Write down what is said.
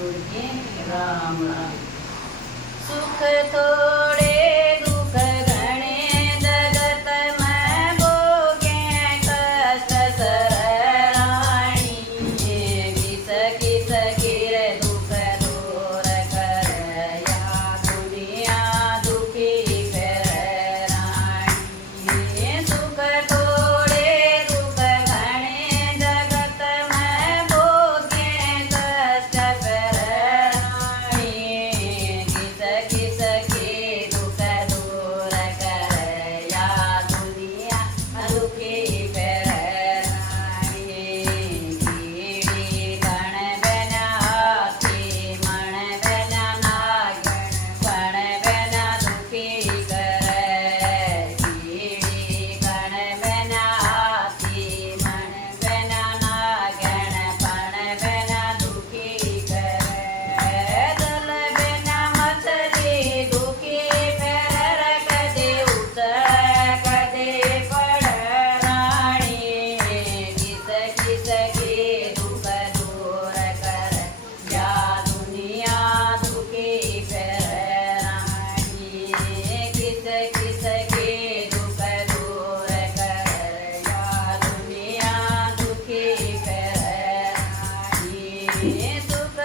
जोड़के राम राम। सुख थोड़े दुख घणे जगत में भोगे कष्ट सरराणी। किस किस गिर दुख दूर कर या दुनिया दुखी फिर राणी। सुख थोड़े दुख घणे जगत में भोगे कष्ट फिर राणी। किस किस के दुख दूर कर या दुनिया दुखी फिर राणी। कीड़ी गण बना हाथी मण बना नागण पण बना दुखी करे। कीड़ी गण बना हाथी मण बना नागण पण बना दुखी करे। दल बना मछली दुखी फिर कदे उतर कदे पड़ राणी। किस किस के दुख दूर कर या दुनिया दुखी फिर राणी। किस किस के दुख दूर कर या दुनिया दुखी फिर राणी। सुख